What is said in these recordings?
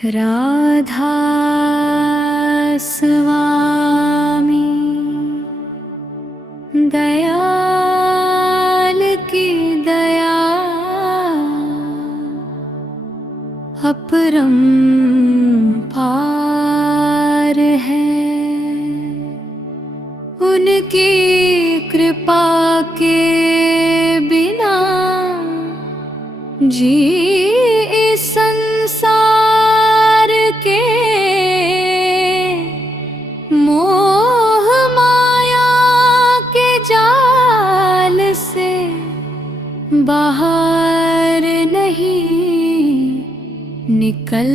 राधा स्वामी दयाल की दया अपरंपार है। उनकी कृपा के बिना जी इस संसार के मोह माया के जाल से बाहर नहीं निकल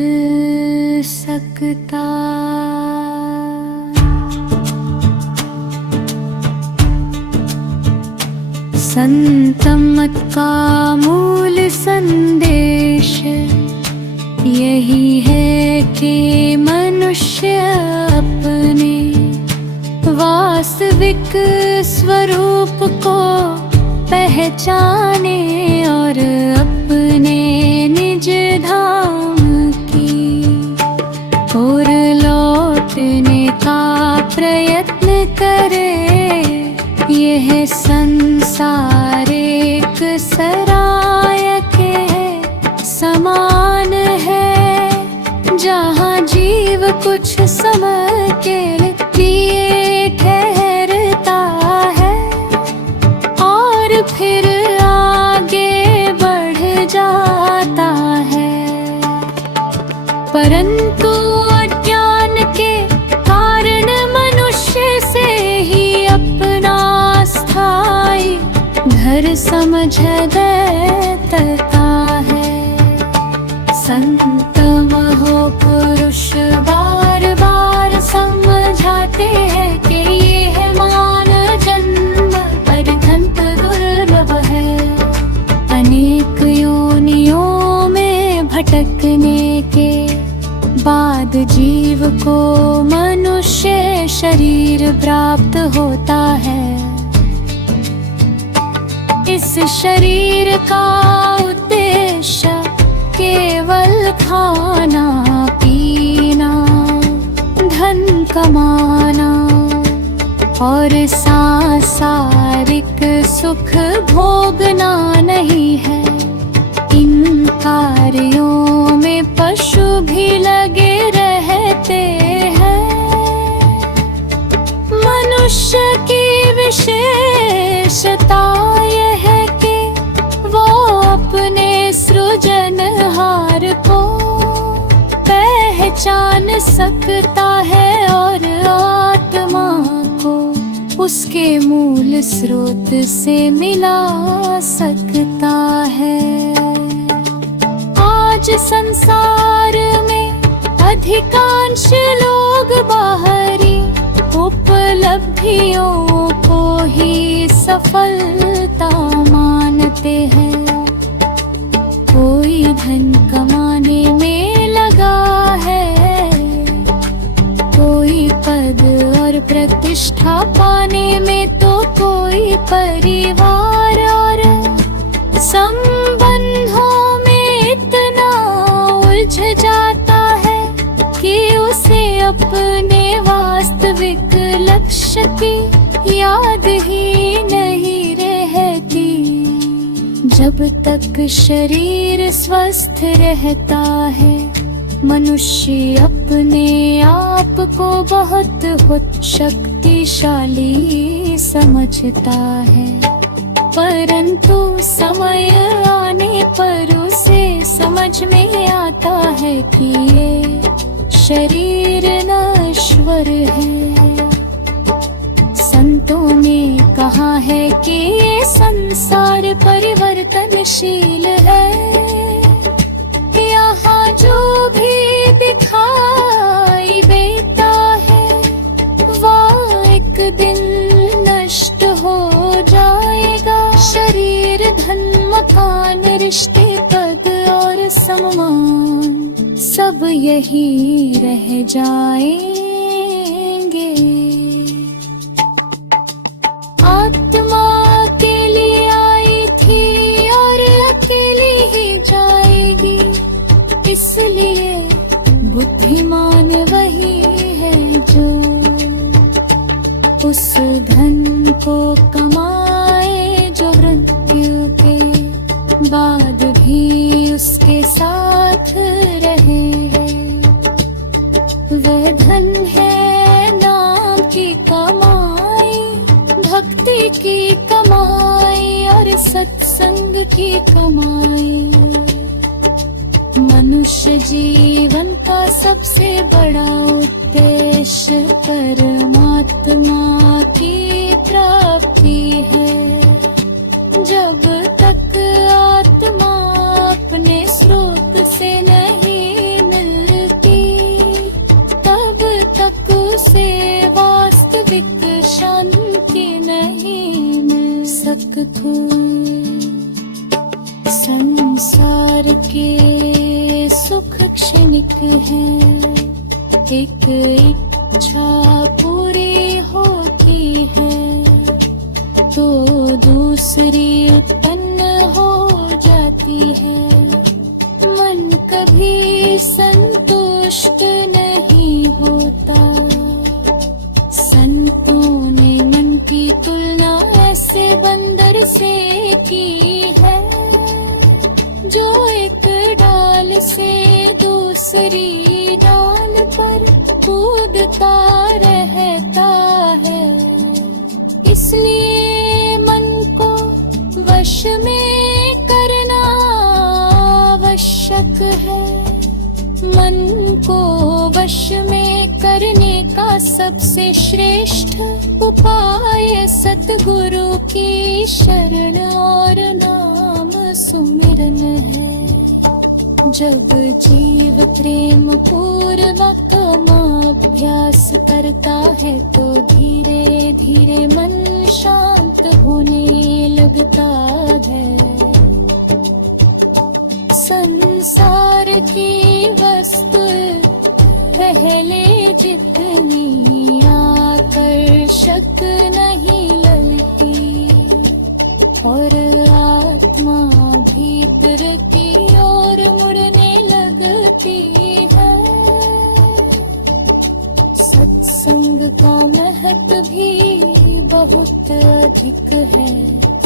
सकता। संतमत का मूल संदेश यही है कि मनुष्य अपने वास्तविक स्वरूप को पहचाने और अपने निज धाम की ओर लौटने का प्रयत्न करे। यह संसार एक सराय के समान है, जहाँ जीव कुछ समय के लिए ठहरता है और फिर आगे बढ़ जाता है। परंतु अज्ञान के कारण मनुष्य से ही अपना स्थायी घर समझ देता है। संत महापुरुष बार बार समझाते हैं कि यह मानव जन्म अत्यंत दुर्लभ है। अनेक योनियों में भटकने के बाद जीव को मनुष्य शरीर प्राप्त होता है। इस शरीर का उद्देश्य केवल खाना पीना, धन कमाना और सांसारिक सुख भोगना नहीं है। इन कार्यों में पशु भी लगे रहते हैं। मनुष्य की विशेषता यह है कि वो अपने सृजनहार को पहचान सकता है और आत्मा को उसके मूल स्रोत से मिला सकता है। आज संसार में अधिकांश लोग बाहरी उपलब्धियों को ही सफलता मानते हैं। कोई धन कमाने में लगा है, कोई पद और प्रतिष्ठा पाने में, तो कोई परिवार और संबंधों में इतना उलझ जाता है कि उसे अपने वास्तविक लक्ष्य की याद ही नहीं रहती। जब तक शरीर स्वस्थ रहता है, मनुष्य अपने आप को बहुत शक्तिशाली समझता है। परंतु समय आने पर उसे समझ में आता है कि ये शरीर नश्वर है। संतों ने कहा है कि ये संसार परिवर्तनशील है। यहाँ जो भी दिखाई देता है वह एक दिन नष्ट हो जाएगा। शरीर, धन, मकान, रिश्ते, पद और सम्मान सब यही रह जाएंगे। आत्मा अकेली आई थी और अकेली ही जाएगी। इसलिए की कमाई और सत्संग की कमाई, मनुष्य जीवन का सबसे बड़ा उद्देश्य परमात्मा की प्राप्ति है। जब तक आत्मा अपने स्रोत से नहीं मिलती, तब तक उसे वास्तविक शांति नहीं मिल सकती। संसार के सुख क्षणिक है, एक इच्छा पूरी होती है तो दूसरी उत्पन्न हो जाती है। मन कभी संतुष्ट नहीं होता। संतों ने मन की तुलना ऐसे बंदर से की है जो एक डाल से दूसरी डाल पर कूदता रहता है। इसलिए मन को वश में करना आवश्यक है। मन को वश में करने का सबसे श्रेष्ठ उपाय सतगुरु की शरण और नाम सुमिरन है। जब जीव प्रेम पूर्वक अभ्यास करता है तो धीरे धीरे मन शांत होने लगता है। संसार की वस्तु पहले जितनी आकर्षक नहीं लगती और आत्मा भीतर की ओर मुड़ने लगती है। सत्संग का महत्व भी बहुत अधिक है।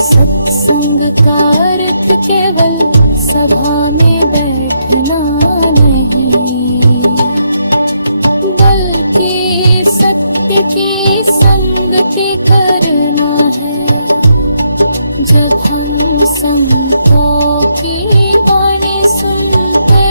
सत्संग का अर्थ केवल सभा में बैठना नहीं, बल्कि सत्य की संगति करना है। जब हम संतों की वाणी सुनते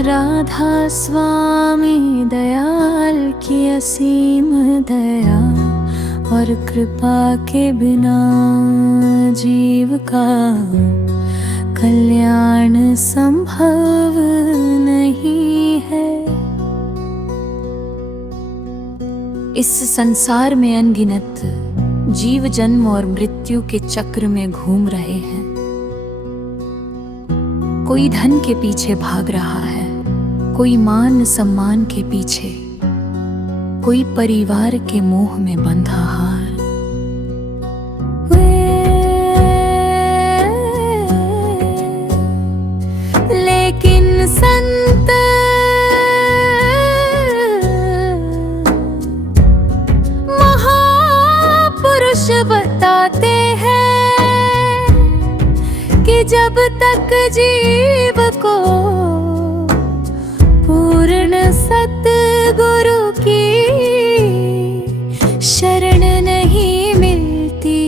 राधा स्वामी दयाल की असीम दया और कृपा के बिना जीव का कल्याण संभव नहीं है। इस संसार में अनगिनत जीव जन्म और मृत्यु के चक्र में घूम रहे हैं। कोई धन के पीछे भाग रहा है, कोई मान सम्मान के पीछे, कोई परिवार के मोह में बंधा हार। लेकिन संत महापुरुष बताते हैं कि जब तक जीव को पूर्ण सतगुरु की शरण नहीं मिलती,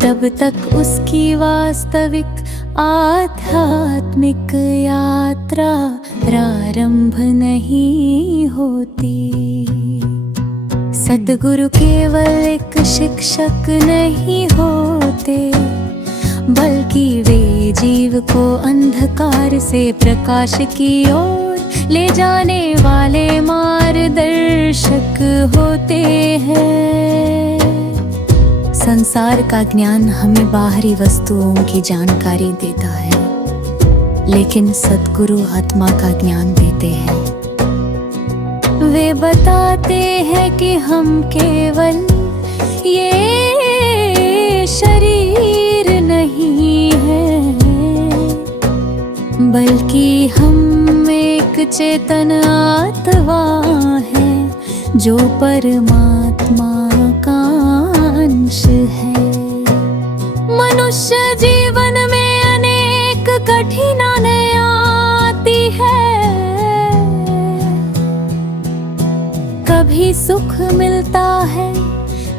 तब तक उसकी वास्तविक आध्यात्मिक यात्रा प्रारंभ नहीं होती। सद्गुरु केवल एक शिक्षक नहीं होते, बल्कि वे जीव को अंधकार से प्रकाश की ओर ले जाने वाले मार्गदर्शक होते हैं। संसार का ज्ञान हमें बाहरी वस्तुओं की जानकारी देता है, लेकिन सद्गुरु आत्मा का ज्ञान देते हैं। वे बताते हैं कि हम केवल ये शरीर नहीं है, बल्कि हम एक चेतन आत्मा है जो परमात्मा का अंश है। मनुष्य जीवन में अनेक कठिनाइयां आती है, कभी सुख मिलता है,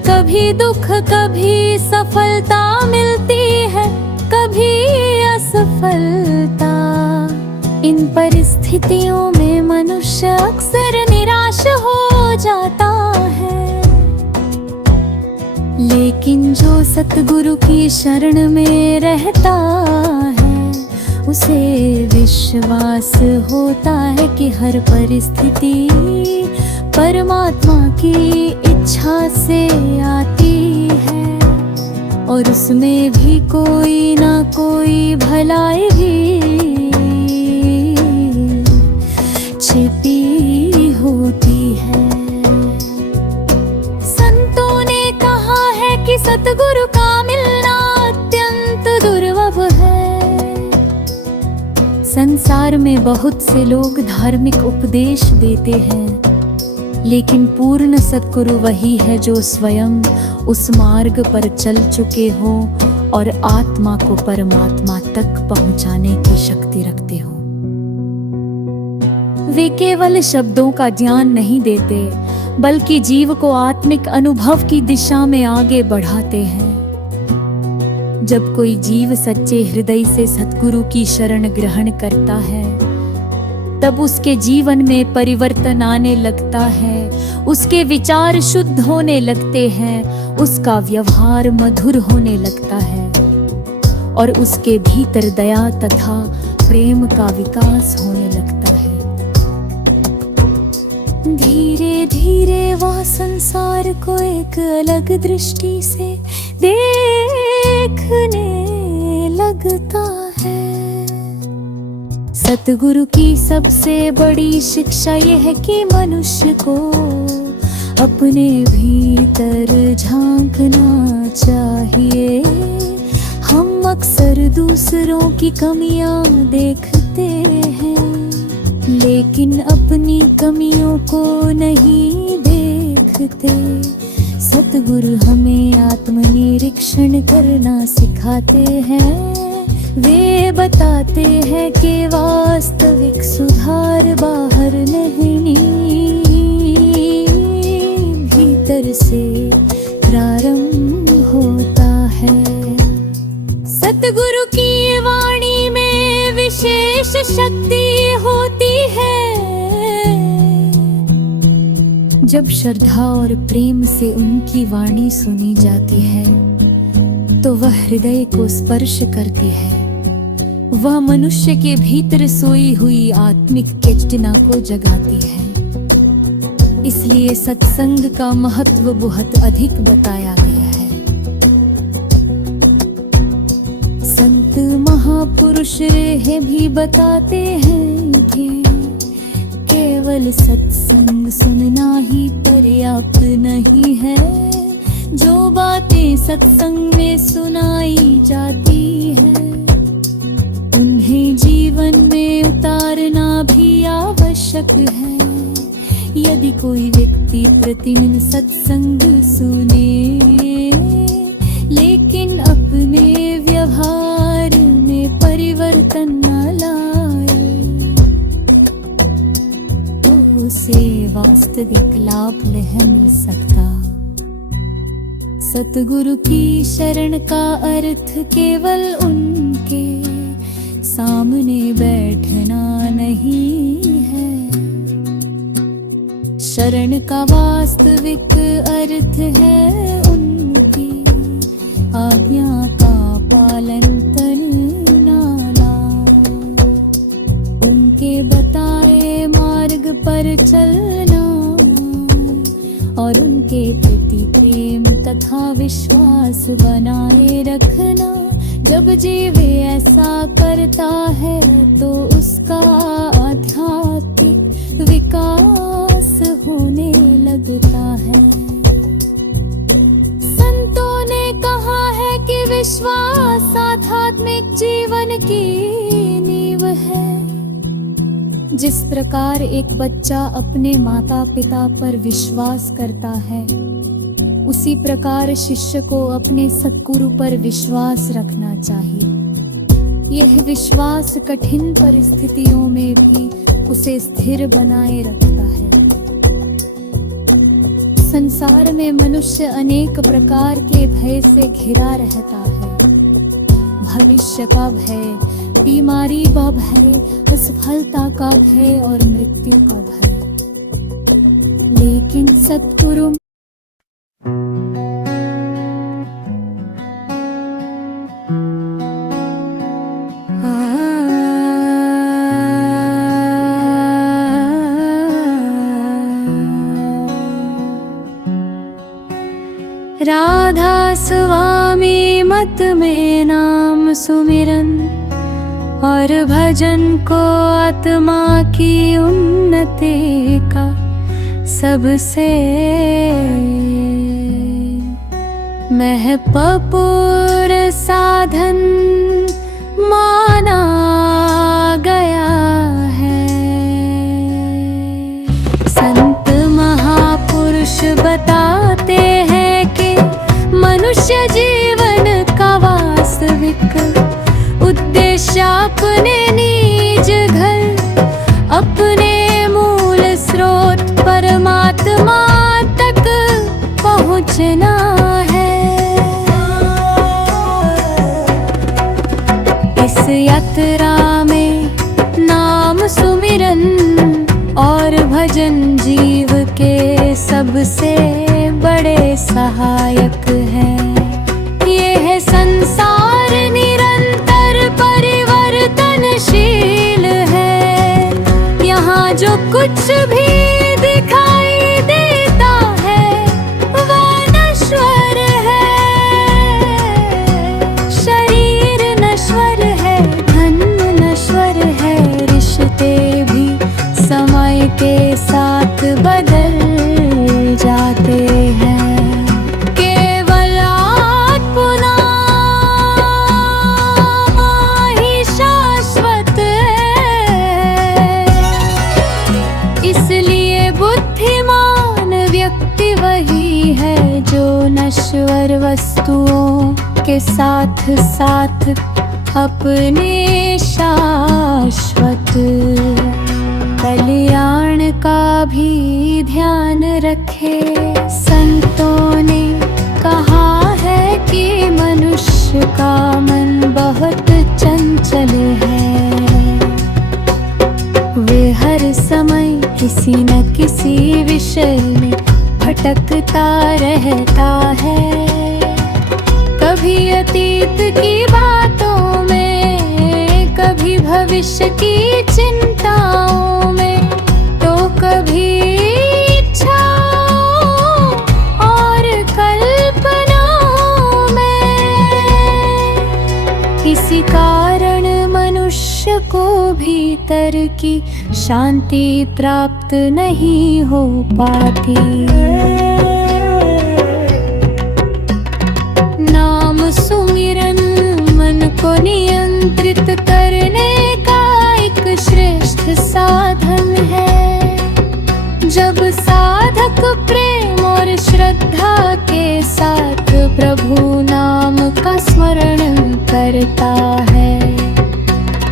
कभी दुख, कभी सफलता मिलती है, कभी असफलता। इन परिस्थितियों में मनुष्य अक्सर निराश हो जाता है, लेकिन जो सतगुरु की शरण में रहता है उसे विश्वास होता है कि हर परिस्थिति परमात्मा की इच्छा से आती है और उसमें भी कोई ना कोई भलाई भी छिपी होती है। संतों ने कहा है कि सतगुरु का मिलना अत्यंत दुर्लभ है। संसार में बहुत से लोग धार्मिक उपदेश देते हैं, लेकिन पूर्ण सतगुरु वही है जो स्वयं उस मार्ग पर चल चुके हो और आत्मा को परमात्मा तक पहुंचाने की शक्ति रखते हो। वे केवल शब्दों का ज्ञान नहीं देते, बल्कि जीव को आत्मिक अनुभव की दिशा में आगे बढ़ाते हैं। जब कोई जीव सच्चे हृदय से सतगुरु की शरण ग्रहण करता है, तब उसके जीवन में परिवर्तन आने लगता है, उसके विचार शुद्ध होने लगते हैं, उसका व्यवहार मधुर होने लगता है और उसके भीतर दया तथा प्रेम का विकास होने लगता है। धीरे धीरे वह संसार को एक अलग दृष्टि से देखने लगता है। सतगुरु की सबसे बड़ी शिक्षा यह है कि मनुष्य को अपने भीतर झांकना चाहिए। हम अक्सर दूसरों की कमियां देखते हैं, लेकिन अपनी कमियों को नहीं देखते। सतगुरु हमें आत्मनिरीक्षण करना सिखाते हैं। वे बताते हैं कि वास्तविक सुधार बाहर नहीं, भीतर से प्रारंभ होता है। सतगुरु की वाणी में विशेष शक्ति होती है। जब श्रद्धा और प्रेम से उनकी वाणी सुनी जाती है, तो वह हृदय को स्पर्श करती है। वह मनुष्य के भीतर सोई हुई आत्मिक चेतना को जगाती है। इसलिए सत्संग का महत्व बहुत अधिक बताया गया है। संत महापुरुष रहे भी बताते हैं कि केवल सत्संग सुनना ही पर्याप्त नहीं है। जो बातें सत्संग में सुनाई जाती है, उन्हें जीवन में उतारना भी आवश्यक है। यदि कोई व्यक्ति प्रतिदिन सत्संग सुने, लेकिन अपने व्यवहार में परिवर्तन न लाए, तो उसे वास्तविक लाभ नहीं मिल सकता। सतगुरु की शरण का अर्थ केवल उनके सामने बैठना नहीं है। शरण का वास्तविक अर्थ है उनकी आज्ञा का पालन करना, उनके बताए मार्ग पर चलना और उनके प्रति प्रेम तथा विश्वास बनाए रखना। जब जीव ऐसा करता है तो उसका आध्यात्मिक विकास होने लगता है। संतों ने कहा है कि विश्वास आध्यात्मिक जीवन की नींव है। जिस प्रकार एक बच्चा अपने माता पिता पर विश्वास करता है, उसी प्रकार शिष्य को अपने सद्गुरु पर विश्वास रखना चाहिए। यह विश्वास कठिन परिस्थितियों में भी उसे स्थिर बनाए रखता है। संसार में मनुष्य अनेक प्रकार के भय से घिरा रहता है। भविष्य का भय, बीमारी का भय, असफलता का भय और मृत्यु का भय। लेकिन सद्गुरु राधा स्वामी मत में नाम सुमिरन और भजन को आत्मा की उन्नति का सबसे महत्वपूर्ण साधन माना गया है। संत महापुरुष बताते हैं कि मनुष्य जीवन का वास्तविक उद्देश्य अपने निज घर, अपने मूल स्रोत परमात्मा तक पहुँचना है। इस यात्रा में नाम सुमिरन और भजन जीव के सबसे बड़े सहायक हैं। यह संसार निरंतर परिवर्तनशील है। यहाँ जो कुछ भी दिखाई देता है वह नश्वर है। शरीर नश्वर है, धन नश्वर है, रिश्ते भी समय के साथ बदल जाते हैं। केवल आत्मा ही शाश्वत है। इसलिए बुद्धिमान व्यक्ति वही है जो नश्वर वस्तुओं के साथ साथ अपने शाश्वत कल्याण का भी ध्यान रखे। संतों ने कहा है कि मनुष्य का मन बहुत चंचल है। वे हर समय किसी न किसी विषय में भटकता रहता है। कभी अतीत की बातों में, कभी भविष्य की चिंताओं में, तो कभी इच्छाओं और कल्पनाओं में। इसी कारण मनुष्य को भीतर की शांति प्राप्त नहीं हो पाती। नाम सुमिरन मन को नियंत्रित करने का एक श्रेष्ठ साधन है। जब साधक प्रेम और श्रद्धा के साथ प्रभु नाम का स्मरण करता है,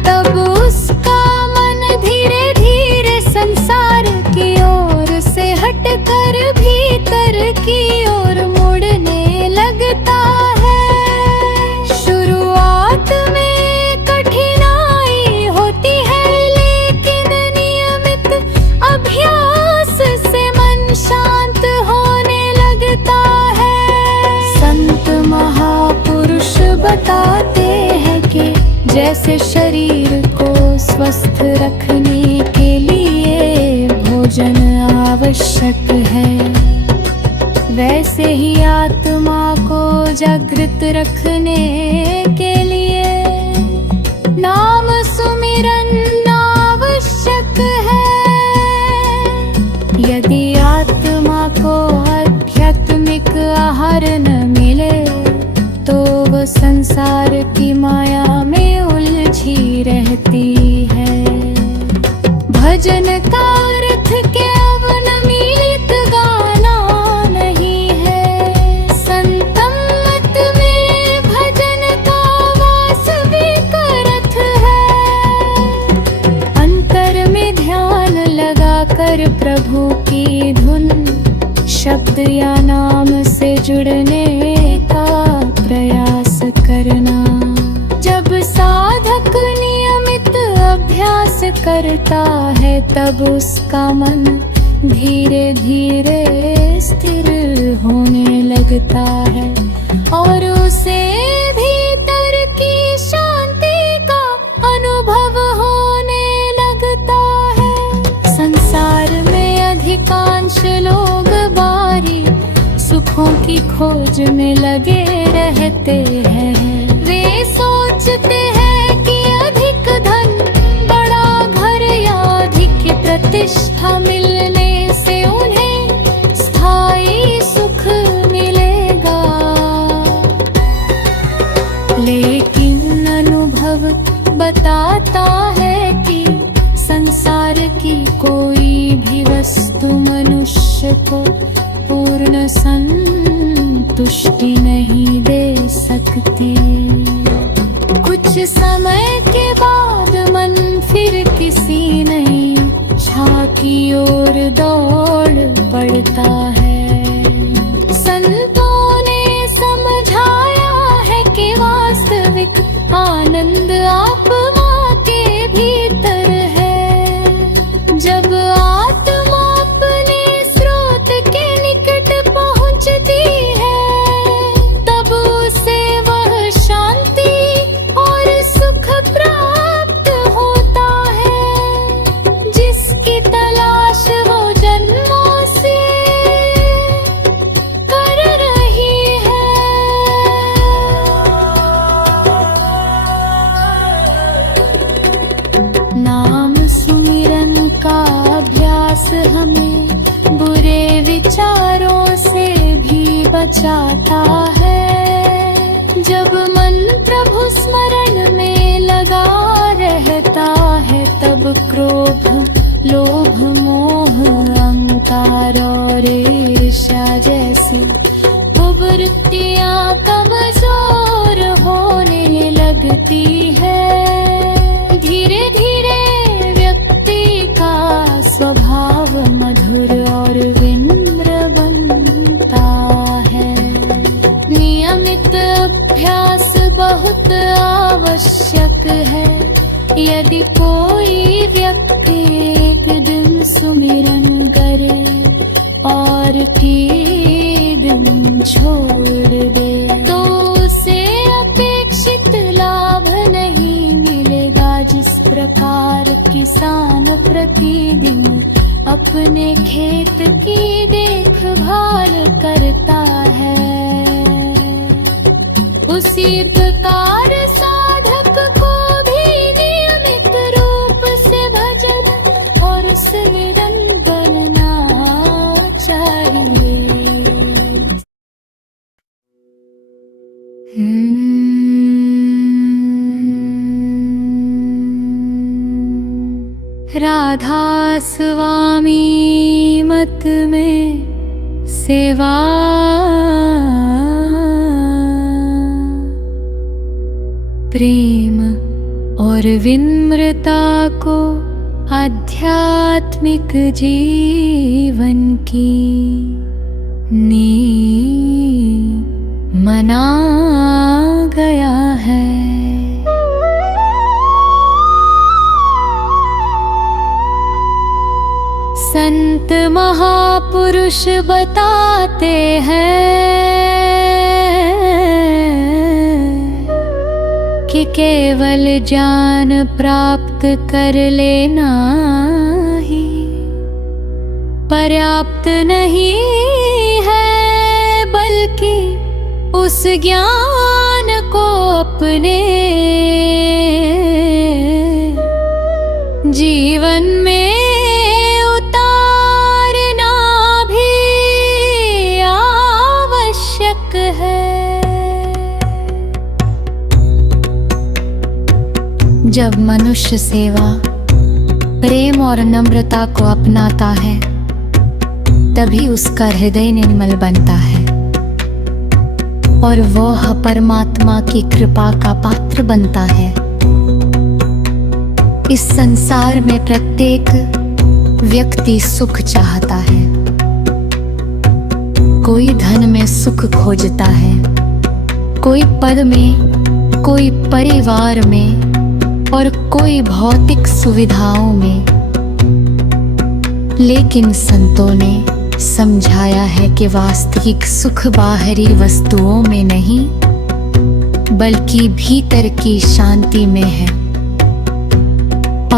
तब उसका मन धीरे धीरे संसार की ओर से हटकर भीतर की ओर मुड़ने लगता है। शुरुआत में कठिनाई होती है, लेकिन नियमित अभ्यास से मन शांत होने लगता है। संत महापुरुष बताते हैं कि जैसे शरीर को स्वस्थ रखने के लिए भोजन आवश्यक है, वैसे ही आत्मा को जागृत रखने के लिए नाम सुमिरन आवश्यक है। यदि आत्मा को आध्यात्मिक आहार न मिले तो वह संसार की माया में उलझी रहती है। शब्द या नाम से जुड़ने का प्रयास करना। जब साधक नियमित अभ्यास करता है तब उसका मन धीरे धीरे स्थिर होने लगता है और उसे भीतर की शांति का अनुभव होने लगता है। संसार में अधिकांश लोग बाहरी सुखों की खोज में लगे रहते हैं। वे सोचते हैं कि अधिक धन, बड़ा घर या अधिक प्रतिष्ठा मिलने से उन्हें स्थायी सुख मिलेगा। लेकिन अनुभव बताता है कि संसार की कोई भी वस्तु मनुष्य को पूर्ण संतुष्टि नहीं दे सकती। कुछ समय के बाद मन फिर किसी नई इच्छा की ओर दौड़ पड़ता है। संतों ने समझाया है कि वास्तविक आनंद आत्मा के भीतर है। जब आत्मा अपने स्रोत के निकट पहुंचती है तब उसे वह शांति और सुख प्राप्त होता है जिसकी तलाश वो जन्मों से कर रही है। नाम सुमिरन का अभ्यास हमें बुरे विचारों से भी बचाता है। जब मन प्रभु स्मरण में लगा रहता है तब क्रोध, लोभ, मोह, अहंकार और ईर्ष्या जैसी प्रवृत्तियां कमजोर होने लगती है। धीरे धीरे व्यक्ति का स्वभाव मधुर और विनम्र बनता है। नियमित अभ्यास बहुत आवश्यक है। यदि कोई व्यक्ति एक दिन सुमिरन करे और के दिन छोड़ दे तो उसे अपेक्षित लाभ नहीं मिलेगा। जिस प्रकार किसान प्रतिदिन अपने खेत की देखभाल करता है उसी प्रकार साधक को भी नियमित रूप से भजन और सुमिरन बनना चाहिए। राधा स्वामी मत में सेवा प्रेम और विनम्रता को आध्यात्मिक जीवन की नींव माना गया है। संत महापुरुष बताते हैं कि केवल ज्ञान प्राप्त कर लेना ही पर्याप्त नहीं है, बल्कि उस ज्ञान को अपने जीवन में उतारना भी आवश्यक है। जब मनुष्य सेवा, प्रेम और नम्रता को अपनाता है तभी उसका हृदय निर्मल बनता है और वह परमात्मा की कृपा का पात्र बनता है। इस संसार में प्रत्येक व्यक्ति सुख चाहता है, कोई धन में सुख खोजता है, कोई पद में, कोई परिवार में और कोई भौतिक सुविधाओं में। लेकिन संतों ने समझाया है कि वास्तविक सुख बाहरी वस्तुओं में नहीं, बल्कि भीतर की शांति में है।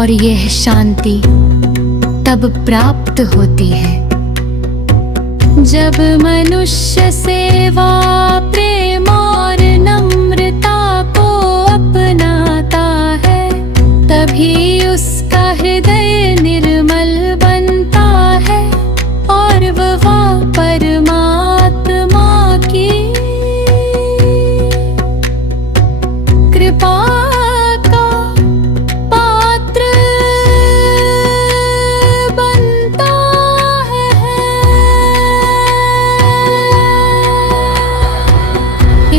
और यह शांति तब प्राप्त होती है जब मनुष्य सेवा, प्रेम और नम्रता को अपनाता है। तभी उसका हृदय निर्मल बनता है और वह परमात्मा की कृपा का पात्र बनता है।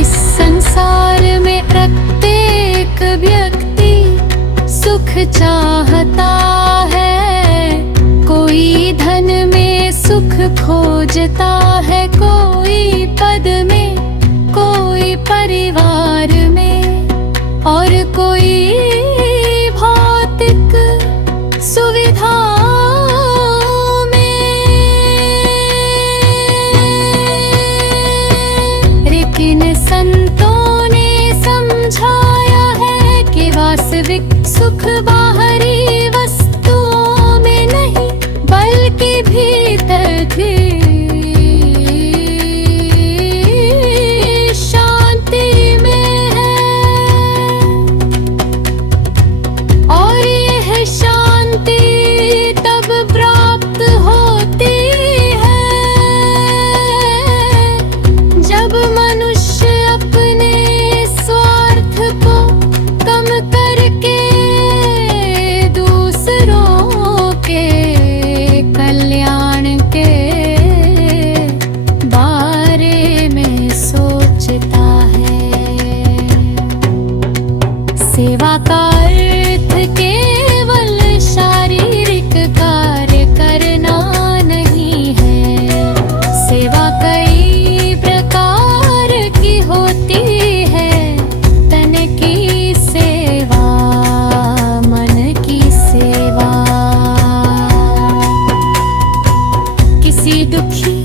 इस संसार में प्रत्येक व्यक्ति सुख चाहता है। कोई धन में सुख खोजता है, कोई पद में, कोई परिवार में और कोई भौतिक सुविधाओं में। लेकिन संतों ने समझाया है कि वास्तविक सुख बाहरी वस्तुओं में नहीं, बल्कि भीतर की शांति में है। और यह शांति तब प्राप्त होती है जब मनुष्य अपने स्वार्थ को कम करके दूसरों के कल्याण के बारे में सोचता है। सेवा का अर्थ केवल शारीरिक कार्य करना नहीं है। सेवा कई प्रकार की होती है। तन की सेवा, मन की सेवा, किसी दुखी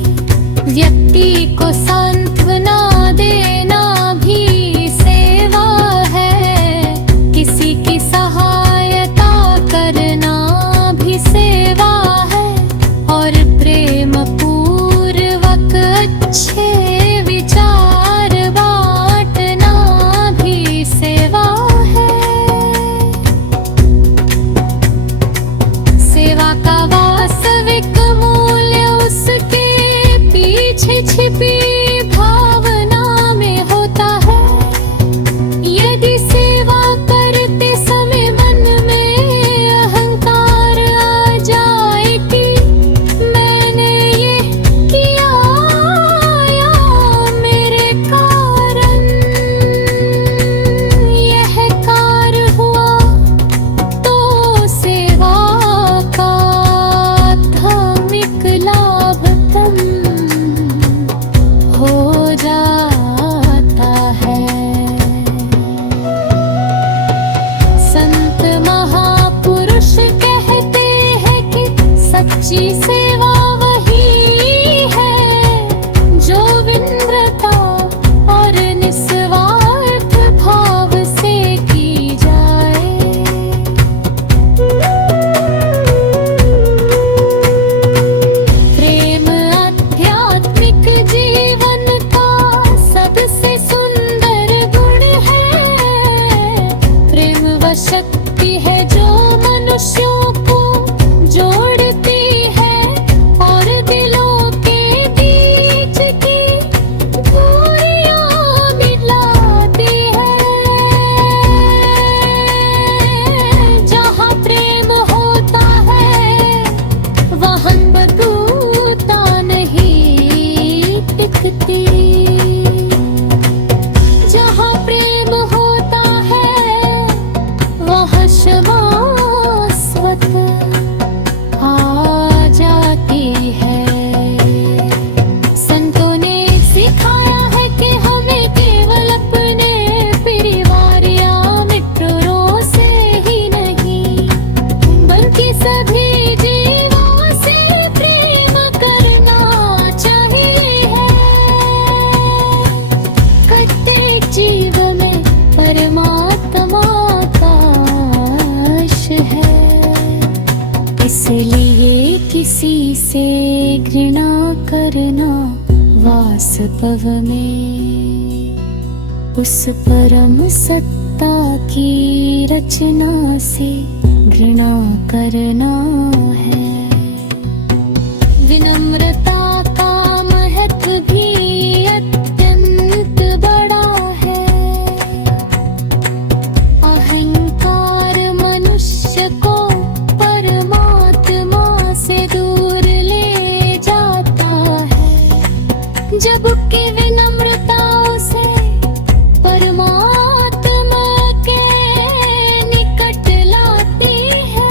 व्यक्ति को सांत्वना देना भी सेवा है। किसी की सहायता करना भी सेवा है और प्रेम पूर्वक अच्छे विचार बांटना भी सेवा है। सेवा का वास्तविक मूल्य उसके पीछे छिपी भावना में होता है। यदि सेवा करते समय मन में अहंकार आ जाए कि मैंने ये किया या मेरे कारण यह कार्य हुआ, तो सेवा का धार्मिक लाभ कम करना वास्तव में उस परम सत्ता की रचना से घृणा करना है। विनम्रता का महत्व भी अत्यंत बड़ा है। अहंकार मनुष्य को परमात्मा से दूर ले जाता है, जबकि विनम्रता उसे परमात्मा के निकट लाती है।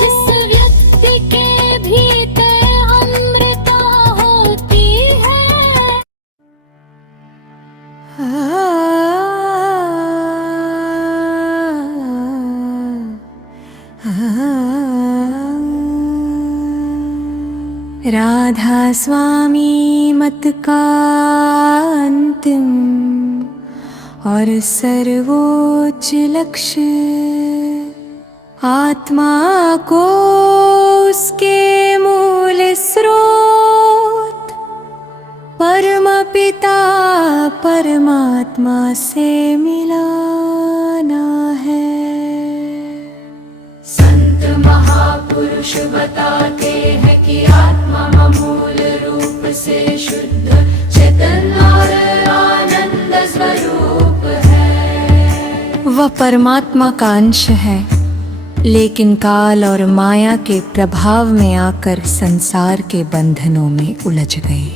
जिस व्यक्ति के भीतर अमृता होती है। राधा स्वामी मत का अंतिम और सर्वोच्च लक्ष्य आत्मा को उसके मूल स्रोत परम पिता परमात्मा से मिलाना है। संत महापुरुष बताते हैं कि आत्मा मूल रूप से शुद्ध चैतन्य और आनंद स्वरूप है। वह परमात्मा का अंश है, लेकिन काल और माया के प्रभाव में आकर संसार के बंधनों में उलझ गई।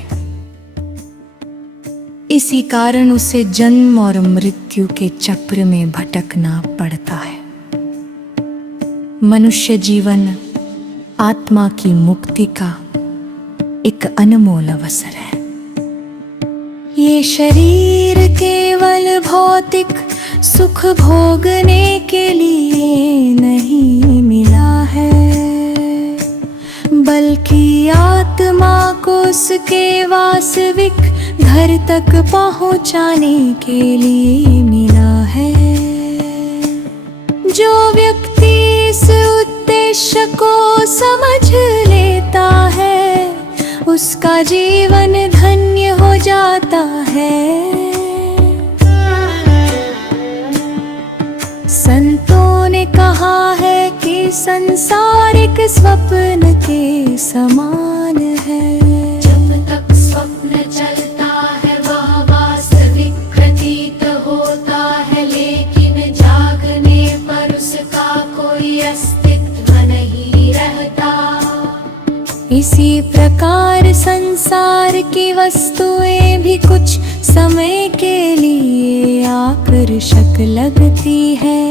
इसी कारण उसे जन्म और मृत्यु के चक्र में भटकना पड़ता है। मनुष्य जीवन आत्मा की मुक्ति का एक अनमोल अवसर है। ये शरीर केवल भौतिक सुख भोगने के लिए नहीं मिला है, बल्कि आत्मा को उसके वास्तविक घर तक पहुंचाने के लिए मिला है। जो व्यक्ति इस उद्देश्य को समझ लेता है, उसका जीवन धन्य हो जाता है। संतों ने कहा है कि संसारिक स्वप्न के समान है। जब तक स्वप्न चलता है वह वास्तविक प्रतीत होता है, लेकिन जागने पर उसका कोई अस्तित्व नहीं रहता। इसी प्रकार संसार की वस्तुएं भी कुछ समय के लिए आकर्षक लगती है,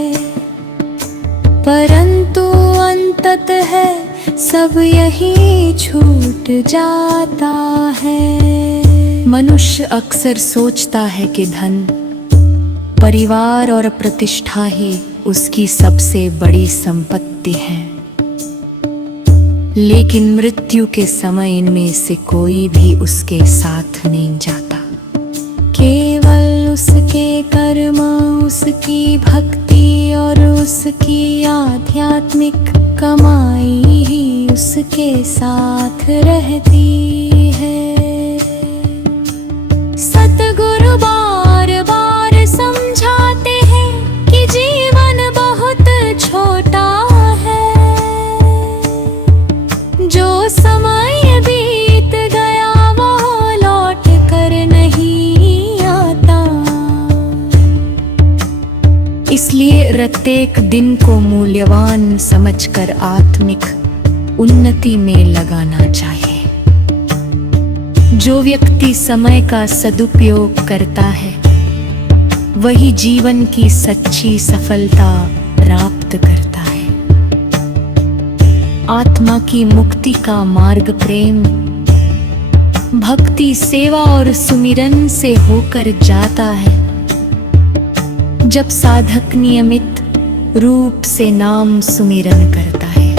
परंतु अंततः सब यही छूट जाता है। मनुष्य अक्सर सोचता है कि धन, परिवार और प्रतिष्ठा ही उसकी सबसे बड़ी संपत्ति है, लेकिन मृत्यु के समय इनमें से कोई भी उसके साथ नहीं जाता। केवल उसके कर्म, उसकी भक्ति और उसकी आध्यात्मिक कमाई ही उसके साथ रहती है। सतगुरु बार बार समझाते हैं कि जीवन बहुत छोटा है। जो समय बीत गया वो लौट कर नहीं आता, इसलिए प्रत्येक दिन को मूल्यवान समझकर आत्मिक उन्नति में लगाना चाहिए। जो व्यक्ति समय का सदुपयोग करता है वही जीवन की सच्ची सफलता प्राप्त करता है। आत्मा की मुक्ति का मार्ग प्रेम, भक्ति, सेवा और सुमिरन से होकर जाता है। जब साधक नियमित रूप से नाम सुमिरन करता है,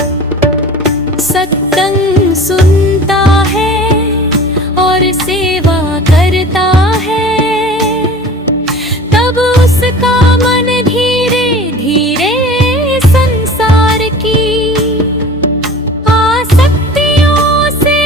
सत्संग सुनता है और सेवा करता है, तब उसका मन धीरे धीरे संसार की आसक्तियों से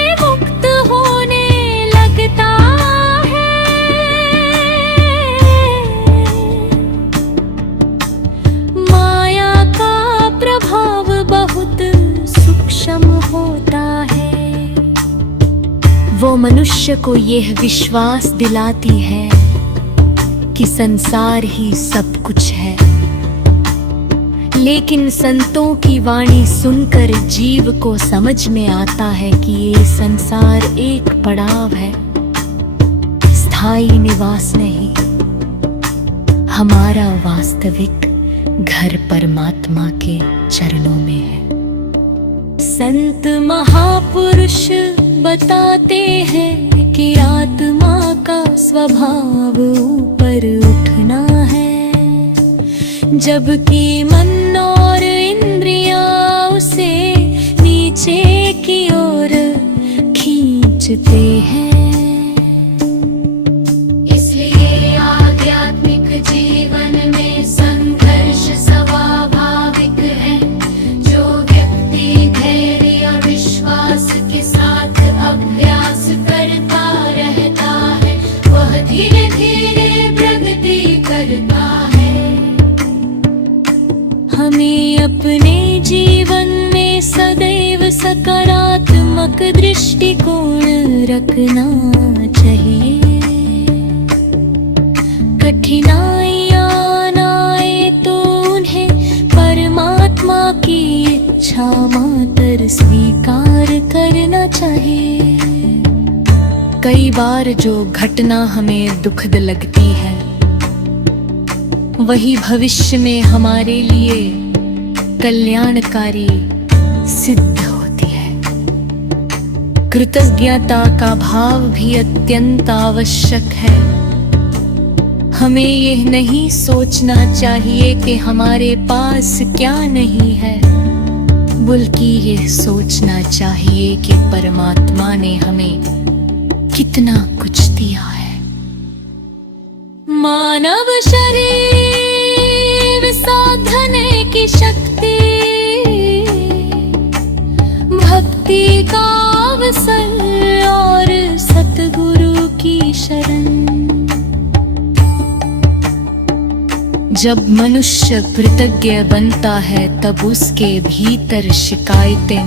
वो मनुष्य को यह विश्वास दिलाती है कि संसार ही सब कुछ है। लेकिन संतों की वाणी सुनकर जीव को समझ में आता है कि ये संसार एक पड़ाव है, स्थायी निवास नहीं। हमारा वास्तविक घर परमात्मा के चरणों में है। संत महापुरुष बताते हैं कि आत्मा का स्वभाव ऊपर उठना है, जबकि मन और इंद्रियां उसे नीचे की ओर खींचते हैं। इसलिए आध्यात्मिक जीवन में संघर्ष स्वाभाविक है। जो व्यक्ति धैर्य और विश्वास के साथ अभ्यास करता रहता है, वह धीरे धीरे प्रगति करता है। हमें अपने जीवन में सदैव सकारात्मक दृष्टिकोण रखना चाहिए। कठिनाइयां आए तो उन्हें परमात्मा की इच्छा मात्र स्वीकार करना चाहिए। कई बार जो घटना हमें दुखद लगती है, वही भविष्य में हमारे लिए कल्याणकारी सिद्ध होती है। कृतज्ञता का भाव भी अत्यंत आवश्यक है। हमें यह नहीं सोचना चाहिए कि हमारे पास क्या नहीं है, बल्कि यह सोचना चाहिए कि परमात्मा ने हमें कितना कुछ दिया है। मानव शरीर साधने की शक्ति, भक्ति का अवसर और सतगुरु की शरण। जब मनुष्य कृतज्ञ बनता है तब उसके भीतर शिकायतें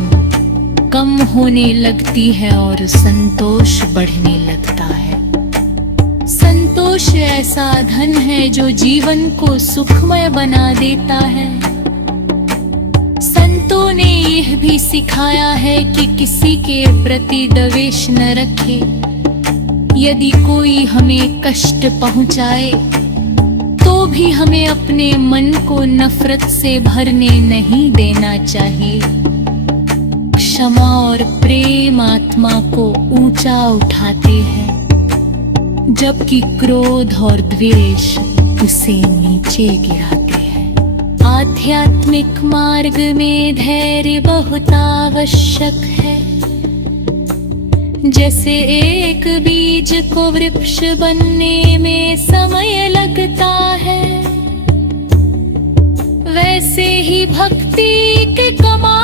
कम होने लगती है और संतोष बढ़ने लगता है। संतोष ऐसा धन है जो जीवन को सुखमय बना देता है। संतों ने यह भी सिखाया है कि किसी के प्रति द्वेष न रखे। यदि कोई हमें कष्ट पहुंचाए तो भी हमें अपने मन को नफरत से भरने नहीं देना चाहिए। क्षमा और प्रेम आत्मा को ऊंचा उठाते हैं, जबकि क्रोध और द्वेष उसे नीचे गिराते हैं। आध्यात्मिक मार्ग में धैर्य बहुत आवश्यक है। जैसे एक बीज को वृक्ष बनने में समय लगता है, वैसे ही भक्ति के कमाल